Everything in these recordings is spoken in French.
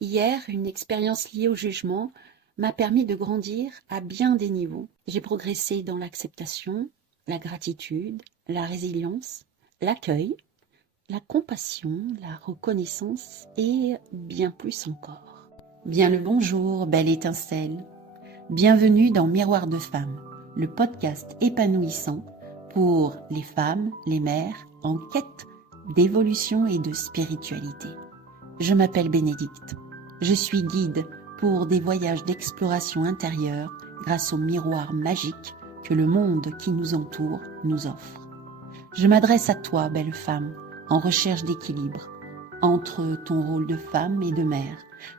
Hier, une expérience liée au jugement m'a permis de grandir à bien des niveaux. J'ai progressé dans l'acceptation, la gratitude, la résilience, l'accueil, la compassion, la reconnaissance et bien plus encore. Bien le bonjour, belle étincelle. Bienvenue dans Miroir de femmes, le podcast épanouissant pour les femmes, les mères en quête d'évolution et de spiritualité. Je m'appelle Bénédicte. Je suis guide pour des voyages d'exploration intérieure grâce au miroir magique que le monde qui nous entoure nous offre. Je m'adresse à toi, belle femme, en recherche d'équilibre entre ton rôle de femme et de mère,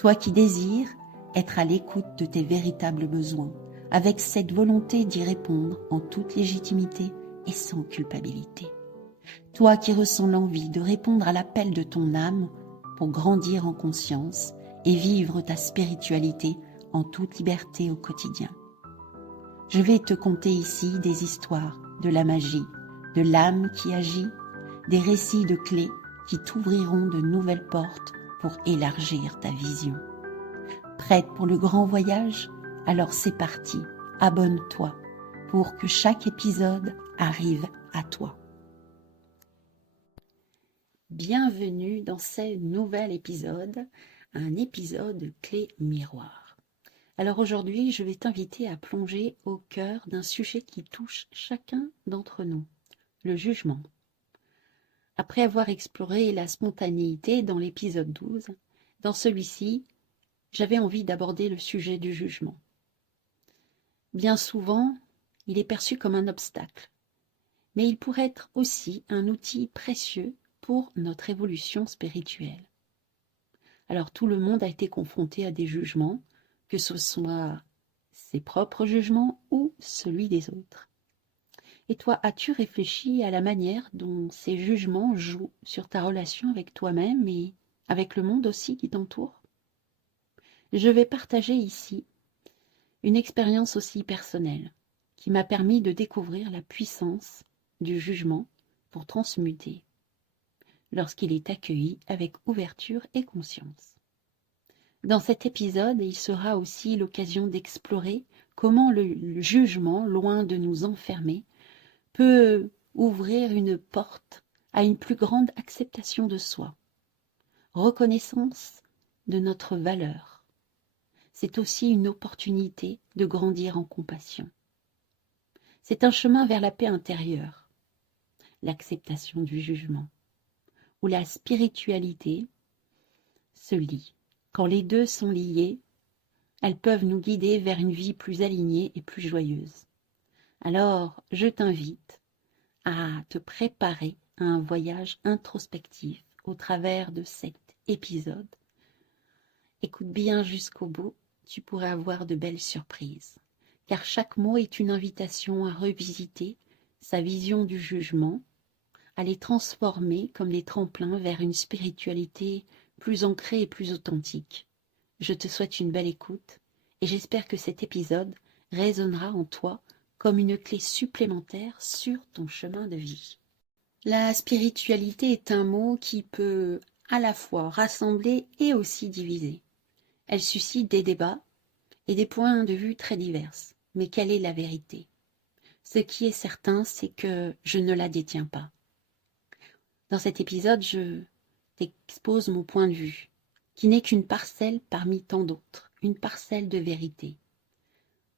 toi qui désires être à l'écoute de tes véritables besoins, avec cette volonté d'y répondre en toute légitimité et sans culpabilité. Toi qui ressens l'envie de répondre à l'appel de ton âme pour grandir en conscience et vivre ta spiritualité en toute liberté au quotidien. Je vais te conter ici des histoires de la magie, de l'âme qui agit, des récits de clés qui t'ouvriront de nouvelles portes pour élargir ta vision. Prête pour le grand voyage? Alors c'est parti, abonne-toi pour que chaque épisode arrive à toi. Bienvenue dans ce nouvel épisode, un épisode clé miroir. Alors aujourd'hui, je vais t'inviter à plonger au cœur d'un sujet qui touche chacun d'entre nous, le jugement. Après avoir exploré la spontanéité dans l'épisode 12, dans celui-ci, j'avais envie d'aborder le sujet du jugement. Bien souvent, il est perçu comme un obstacle, mais il pourrait être aussi un outil précieux pour notre évolution spirituelle. Alors tout le monde a été confronté à des jugements, que ce soit ses propres jugements ou celui des autres. Et toi, as-tu réfléchi à la manière dont ces jugements jouent sur ta relation avec toi-même et avec le monde aussi qui t'entoure? Je vais partager ici une expérience aussi personnelle qui m'a permis de découvrir la puissance du jugement pour transmuter lorsqu'il est accueilli avec ouverture et conscience. Dans cet épisode, il sera aussi l'occasion d'explorer comment le jugement, loin de nous enfermer, peut ouvrir une porte à une plus grande acceptation de soi, reconnaissance de notre valeur. C'est aussi une opportunité de grandir en compassion. C'est un chemin vers la paix intérieure, l'acceptation du jugement, où la spiritualité se lie. Quand les deux sont liés, elles peuvent nous guider vers une vie plus alignée et plus joyeuse. Alors, je t'invite à te préparer à un voyage introspectif au travers de cet épisode. Écoute bien jusqu'au bout, tu pourrais avoir de belles surprises, car chaque mot est une invitation à revisiter sa vision du jugement, à les transformer comme des tremplins vers une spiritualité plus ancrée et plus authentique. Je te souhaite une belle écoute et j'espère que cet épisode résonnera en toi comme une clé supplémentaire sur ton chemin de vie. La spiritualité est un mot qui peut à la fois rassembler et aussi diviser. Elle suscite des débats et des points de vue très divers. Mais quelle est la vérité? Ce qui est certain, c'est que je ne la détiens pas. Dans cet épisode, je t'expose mon point de vue, qui n'est qu'une parcelle parmi tant d'autres, une parcelle de vérité.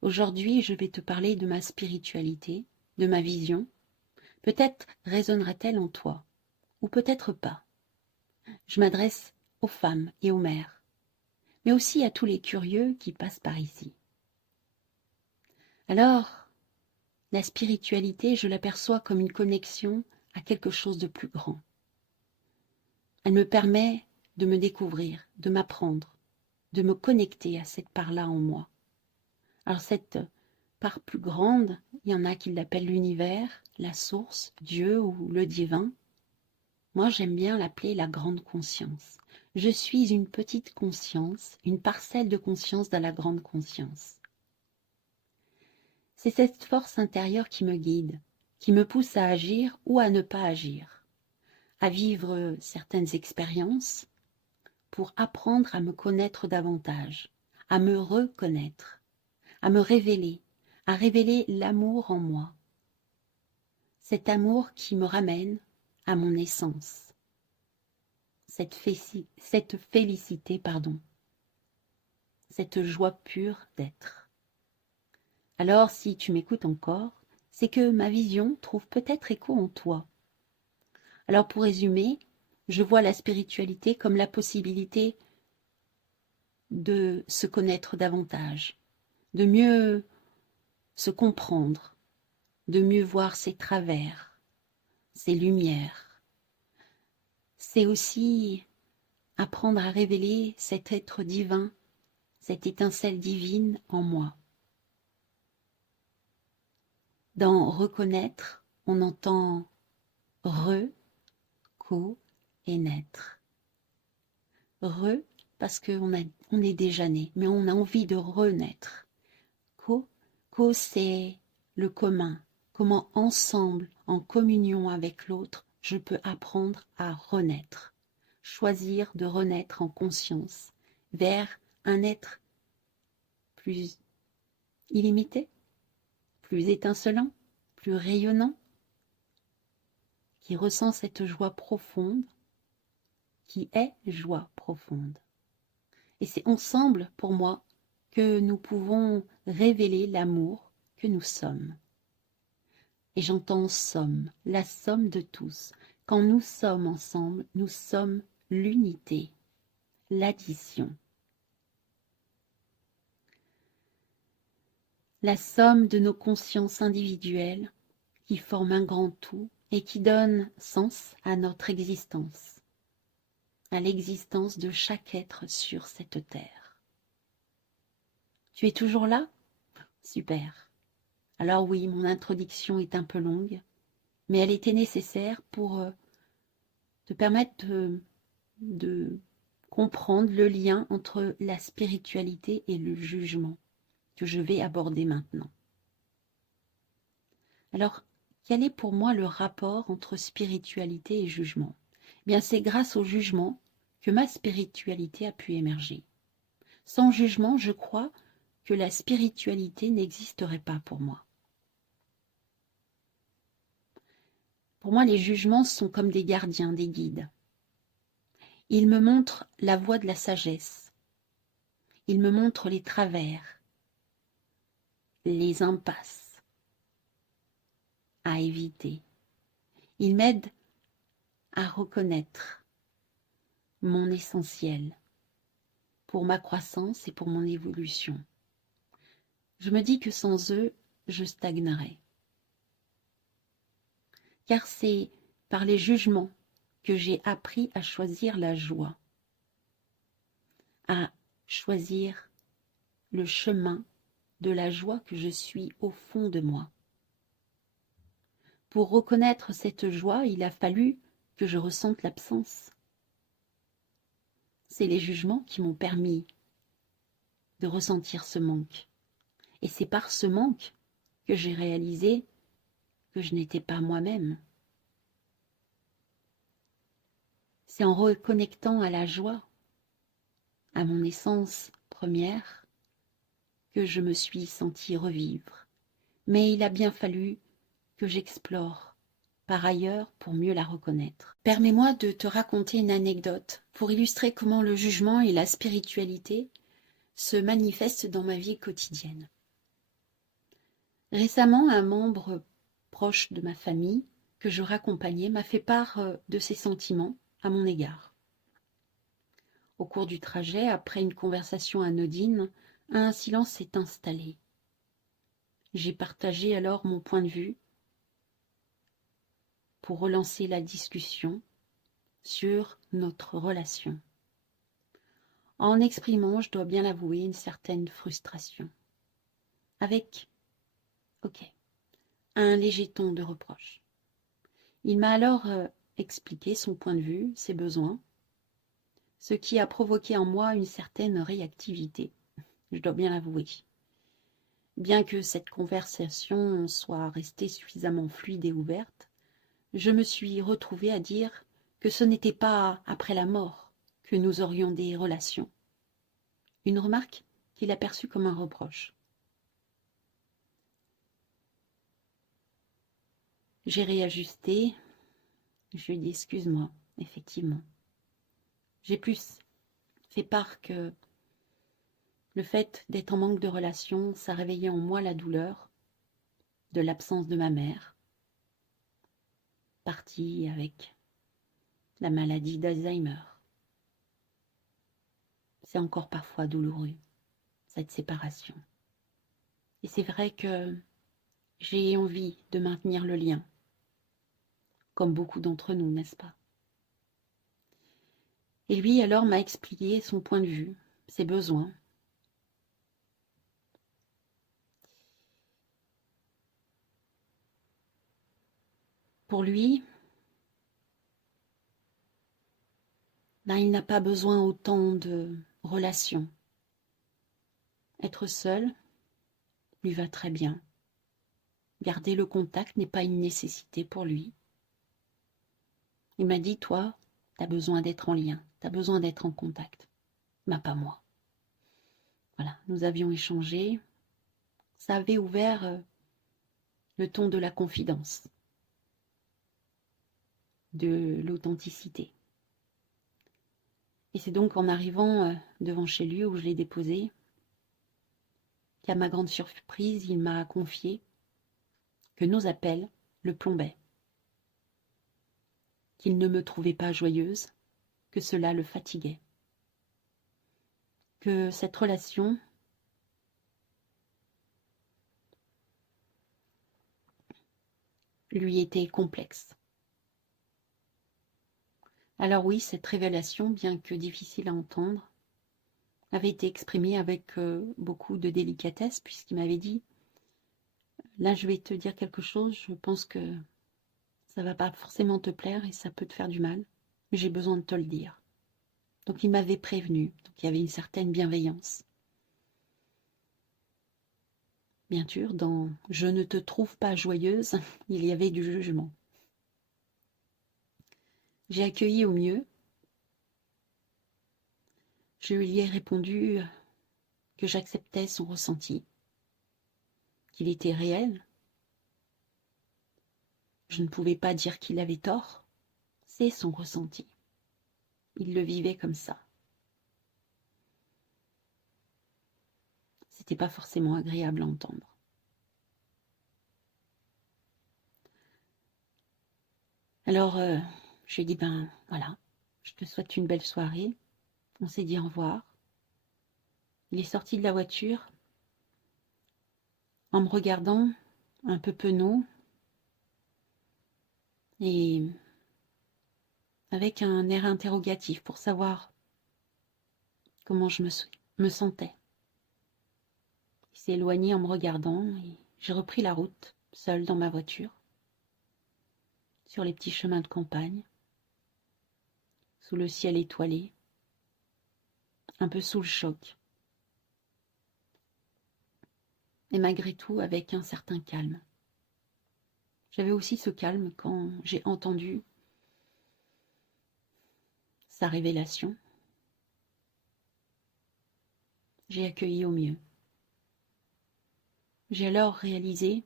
Aujourd'hui, je vais te parler de ma spiritualité, de ma vision. Peut-être résonnera-t-elle en toi, ou peut-être pas. Je m'adresse aux femmes et aux mères, mais aussi à tous les curieux qui passent par ici. Alors, la spiritualité, je l'aperçois comme une connexion à quelque chose de plus grand. Elle me permet de me découvrir, de m'apprendre, de me connecter à cette part-là en moi. Alors cette part plus grande, il y en a qui l'appellent l'univers, la source, Dieu ou le divin. Moi, j'aime bien l'appeler la grande conscience. Je suis une petite conscience, une parcelle de conscience dans la grande conscience. C'est cette force intérieure qui me guide, qui me pousse à agir ou à ne pas agir, à vivre certaines expériences pour apprendre à me connaître davantage, à me reconnaître, à me révéler, à révéler l'amour en moi. Cet amour qui me ramène à mon essence, cette félicité, cette joie pure d'être. Alors, si tu m'écoutes encore, c'est que ma vision trouve peut-être écho en toi. Alors, pour résumer, je vois la spiritualité comme la possibilité de se connaître davantage, de mieux se comprendre, de mieux voir ses travers, ses lumières. C'est aussi apprendre à révéler cet être divin, cette étincelle divine en moi. Dans reconnaître, on entend re, co et naître. Re, parce qu'on est déjà né, mais on a envie de renaître. Co, c'est le commun, comment ensemble, en communion avec l'autre, je peux apprendre à renaître, choisir de renaître en conscience vers un être plus illimité, plus étincelant, plus rayonnant, qui ressent cette joie profonde, qui est joie profonde. Et c'est ensemble, pour moi, que nous pouvons révéler l'amour que nous sommes. Et j'entends somme, la somme de tous. Quand nous sommes ensemble, nous sommes l'unité, l'addition. La somme de nos consciences individuelles qui forment un grand tout et qui donnent sens à notre existence, à l'existence de chaque être sur cette terre. Tu es toujours là? Super. Alors oui, mon introduction est un peu longue, mais elle était nécessaire pour te permettre de comprendre le lien entre la spiritualité et le jugement que je vais aborder maintenant. Alors, quel est pour moi le rapport entre spiritualité et jugement? Eh bien, c'est grâce au jugement que ma spiritualité a pu émerger. Sans jugement, je crois que la spiritualité n'existerait pas pour moi. Pour moi, les jugements sont comme des gardiens, des guides. Ils me montrent la voie de la sagesse. Ils me montrent les travers, les impasses à éviter. Ils m'aident à reconnaître mon essentiel pour ma croissance et pour mon évolution. Je me dis que sans eux, je stagnerais. Car c'est par les jugements que j'ai appris à choisir la joie, à choisir le chemin de la joie que je suis au fond de moi. Pour reconnaître cette joie, il a fallu que je ressente l'absence. C'est les jugements qui m'ont permis de ressentir ce manque. Et c'est par ce manque que j'ai réalisé que je n'étais pas moi-même. C'est en reconnectant à la joie, à mon essence première, que je me suis sentie revivre. Mais il a bien fallu que j'explore par ailleurs pour mieux la reconnaître. Permets-moi de te raconter une anecdote pour illustrer comment le jugement et la spiritualité se manifestent dans ma vie quotidienne. Récemment, un membre proche de ma famille que je raccompagnais m'a fait part de ses sentiments à mon égard. Au cours du trajet, après une conversation anodine, un silence s'est installé. J'ai partagé alors mon point de vue pour relancer la discussion sur notre relation, en exprimant, je dois bien l'avouer, une certaine frustration, avec, un léger ton de reproche. Il m'a alors expliqué son point de vue, ses besoins, ce qui a provoqué en moi une certaine réactivité, je dois bien l'avouer. Bien que cette conversation soit restée suffisamment fluide et ouverte, je me suis retrouvée à dire que ce n'était pas après la mort que nous aurions des relations. Une remarque qu'il a perçue comme un reproche. J'ai réajusté, je lui ai dit excuse-moi, effectivement. J'ai plus fait part que le fait d'être en manque de relation, ça réveillait en moi la douleur de l'absence de ma mère, partie avec la maladie d'Alzheimer. C'est encore parfois douloureux, cette séparation. Et c'est vrai que j'ai envie de maintenir le lien, comme beaucoup d'entre nous, n'est-ce pas? Et lui alors m'a expliqué son point de vue, ses besoins. Pour lui, il n'a pas besoin autant de relations. Être seul lui va très bien. Garder le contact n'est pas une nécessité pour lui. Il m'a dit, toi, tu as besoin d'être en lien, tu as besoin d'être en contact. Pas moi. Voilà, nous avions échangé. Ça avait ouvert le ton de la confidence, de l'authenticité. Et c'est donc en arrivant devant chez lui où je l'ai déposé qu'à ma grande surprise, il m'a confié que nos appels le plombaient, qu'il ne me trouvait pas joyeuse, que cela le fatiguait, que cette relation lui était complexe. Alors oui, cette révélation, bien que difficile à entendre, avait été exprimée avec beaucoup de délicatesse, puisqu'il m'avait dit « Là, je vais te dire quelque chose, je pense que ça va pas forcément te plaire et ça peut te faire du mal, mais j'ai besoin de te le dire. » Donc il m'avait prévenu, donc il y avait une certaine bienveillance. Bien sûr, dans « je ne te trouve pas joyeuse », il y avait du jugement. J'ai accueilli au mieux. Je lui ai répondu que j'acceptais son ressenti, qu'il était réel. Je ne pouvais pas dire qu'il avait tort, c'est son ressenti. Il le vivait comme ça. C'était pas forcément agréable à entendre. Alors, je lui ai dit, voilà, je te souhaite une belle soirée. On s'est dit au revoir. Il est sorti de la voiture en me regardant un peu penaud et avec un air interrogatif pour savoir comment je me sentais. Il s'est éloigné en me regardant et j'ai repris la route, seule dans ma voiture, sur les petits chemins de campagne, sous le ciel étoilé, un peu sous le choc. Et malgré tout avec un certain calme. J'avais aussi ce calme quand j'ai entendu sa révélation. J'ai accueilli au mieux. J'ai alors réalisé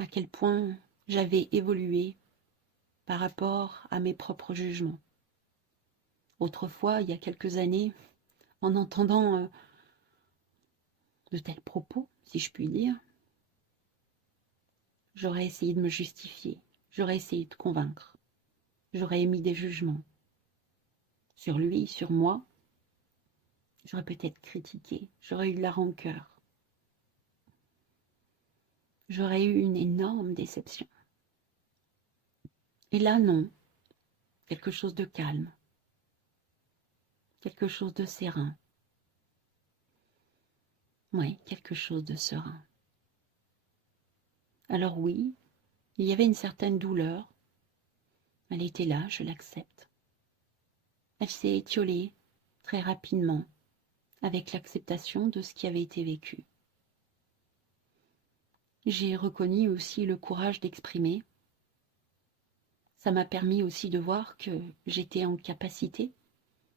à quel point j'avais évolué par rapport à mes propres jugements. Autrefois, il y a quelques années, en entendant de tels propos, si je puis dire, j'aurais essayé de me justifier, j'aurais essayé de convaincre, j'aurais émis des jugements sur lui, sur moi, j'aurais peut-être critiqué, j'aurais eu de la rancœur, j'aurais eu une énorme déception. Et là, non, quelque chose de calme, quelque chose de serein. Oui, quelque chose de serein. Alors oui, il y avait une certaine douleur. Elle était là, je l'accepte. Elle s'est étiolée très rapidement avec l'acceptation de ce qui avait été vécu. J'ai reconnu aussi le courage d'exprimer. Ça m'a permis aussi de voir que j'étais en capacité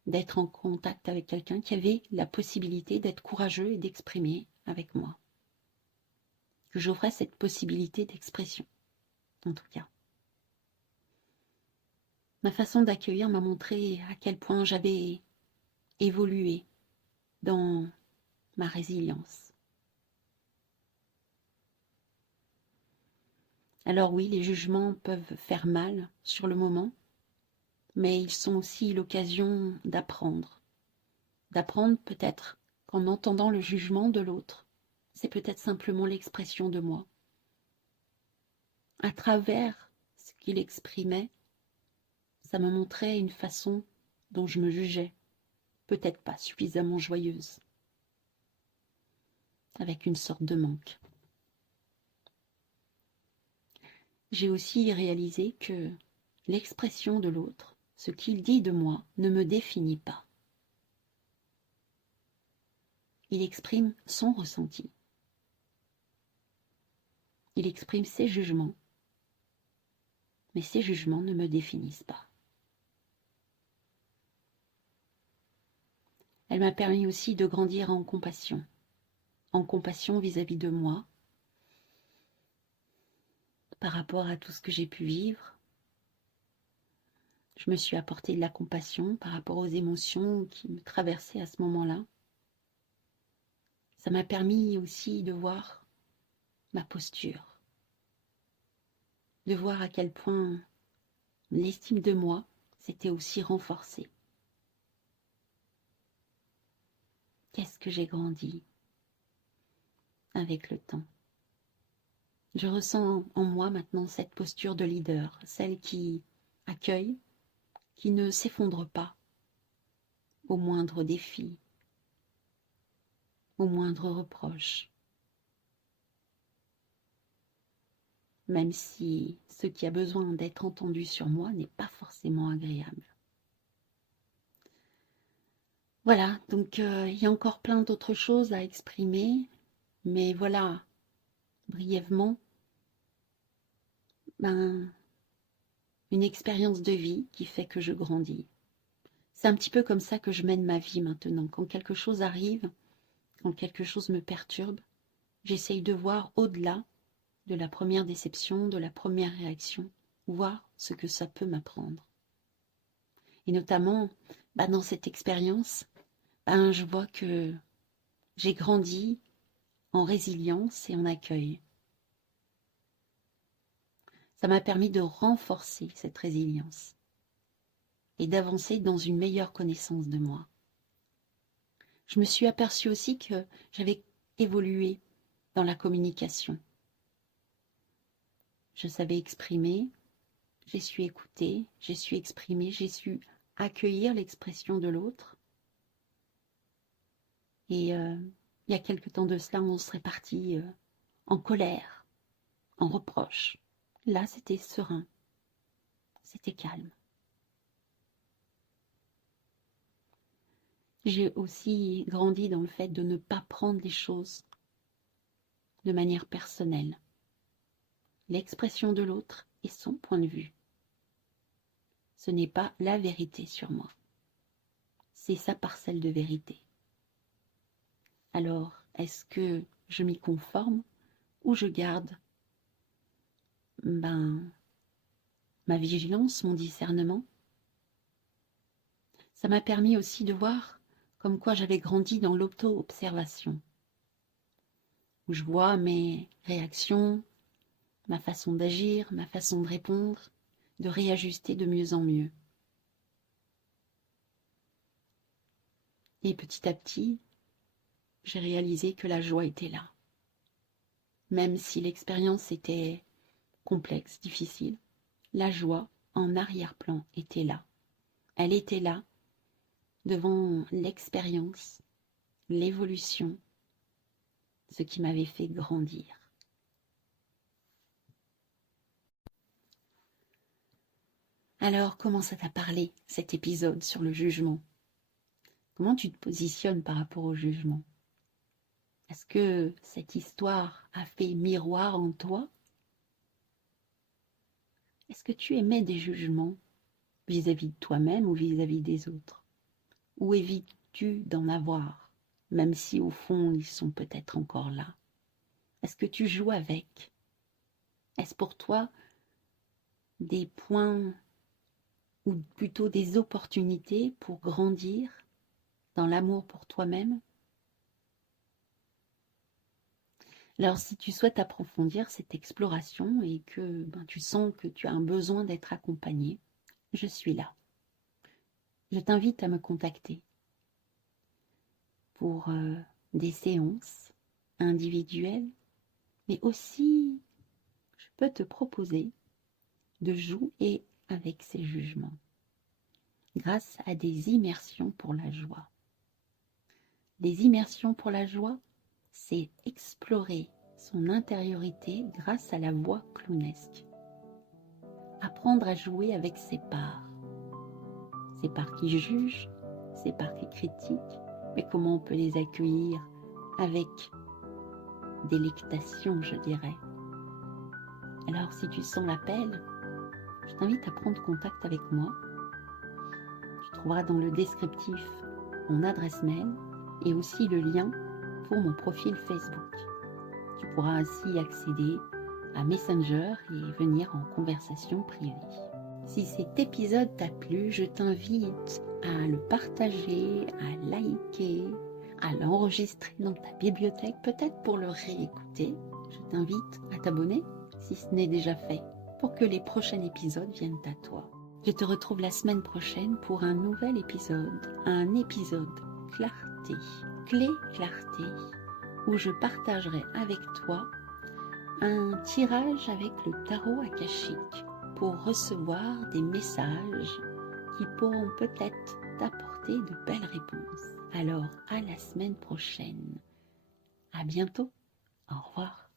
d'être en contact avec quelqu'un qui avait la possibilité d'être courageux et d'exprimer avec moi. Que j'offrais cette possibilité d'expression, en tout cas. Ma façon d'accueillir m'a montré à quel point j'avais évolué dans ma résilience. Alors oui, les jugements peuvent faire mal sur le moment, mais ils sont aussi l'occasion d'apprendre. D'apprendre peut-être qu'en entendant le jugement de l'autre, c'est peut-être simplement l'expression de moi. À travers ce qu'il exprimait, ça me montrait une façon dont je me jugeais, peut-être pas suffisamment joyeuse, avec une sorte de manque. J'ai aussi réalisé que l'expression de l'autre, ce qu'il dit de moi, ne me définit pas. Il exprime son ressenti. Il exprime ses jugements, mais ces jugements ne me définissent pas. Elle m'a permis aussi de grandir en compassion vis-à-vis de moi, par rapport à tout ce que j'ai pu vivre. Je me suis apporté de la compassion par rapport aux émotions qui me traversaient à ce moment-là. Ça m'a permis aussi de voir ma posture, de voir à quel point l'estime de moi s'était aussi renforcée. Qu'est-ce que j'ai grandi avec le temps. Je ressens en moi maintenant cette posture de leader, celle qui accueille, qui ne s'effondre pas au moindre défi, au moindre reproche, même si ce qui a besoin d'être entendu sur moi n'est pas forcément agréable. Voilà, donc il y a encore plein d'autres choses à exprimer, mais voilà, brièvement, une expérience de vie qui fait que je grandis. C'est un petit peu comme ça que je mène ma vie maintenant. Quand quelque chose arrive, quand quelque chose me perturbe, j'essaye de voir au-delà de la première déception, de la première réaction, voir ce que ça peut m'apprendre. Et notamment, dans cette expérience, je vois que j'ai grandi en résilience et en accueil. Ça m'a permis de renforcer cette résilience et d'avancer dans une meilleure connaissance de moi. Je me suis aperçue aussi que j'avais évolué dans la communication. Je savais exprimer, j'ai su écouter, j'ai su exprimer, j'ai su accueillir l'expression de l'autre. Et il y a quelque temps de cela, on serait parti en colère, en reproche. Là, c'était serein, c'était calme. J'ai aussi grandi dans le fait de ne pas prendre les choses de manière personnelle. L'expression de l'autre est son point de vue. Ce n'est pas la vérité sur moi. C'est sa parcelle de vérité. Alors, est-ce que je m'y conforme ou je garde ma vigilance, mon discernement? Ça m'a permis aussi de voir comme quoi j'avais grandi dans l'auto-observation, où je vois mes réactions, ma façon d'agir, ma façon de répondre, de réajuster de mieux en mieux. Et petit à petit, j'ai réalisé que la joie était là. Même si l'expérience était complexe, difficile, la joie en arrière-plan était là. Elle était là, devant l'expérience, l'évolution, ce qui m'avait fait grandir. Alors, comment ça t'a parlé, cet épisode sur le jugement? Comment tu te positionnes par rapport au jugement? Est-ce que cette histoire a fait miroir en toi? Est-ce que tu émets des jugements vis-à-vis de toi-même ou vis-à-vis des autres? Ou évites-tu d'en avoir, même si au fond ils sont peut-être encore là? Est-ce que tu joues avec? Est-ce pour toi des points ou plutôt des opportunités pour grandir dans l'amour pour toi-même? Alors si tu souhaites approfondir cette exploration et que tu sens que tu as un besoin d'être accompagné, je suis là. Je t'invite à me contacter pour des séances individuelles, mais aussi je peux te proposer de jouer avec ces jugements grâce à des immersions pour la joie. Les immersions pour la joie, c'est explorer son intériorité grâce à la voix clownesque. Apprendre à jouer avec ses parts qui jugent, ses parts qui critiquent, mais comment on peut les accueillir avec délectation, je dirais. Alors si tu sens l'appel, je t'invite à prendre contact avec moi. Tu trouveras dans le descriptif mon adresse mail et aussi le lien pour mon profil Facebook. Tu pourras ainsi accéder à Messenger et venir en conversation privée. Si cet épisode t'a plu, je t'invite à le partager, à liker, à l'enregistrer dans ta bibliothèque, peut-être pour le réécouter. Je t'invite à t'abonner si ce n'est déjà fait, pour que les prochains épisodes viennent à toi. Je te retrouve la semaine prochaine pour un nouvel épisode, un épisode clarté, clé clarté, où je partagerai avec toi un tirage avec le tarot akashique pour recevoir des messages qui pourront peut-être t'apporter de belles réponses. Alors, à la semaine prochaine. À bientôt. Au revoir.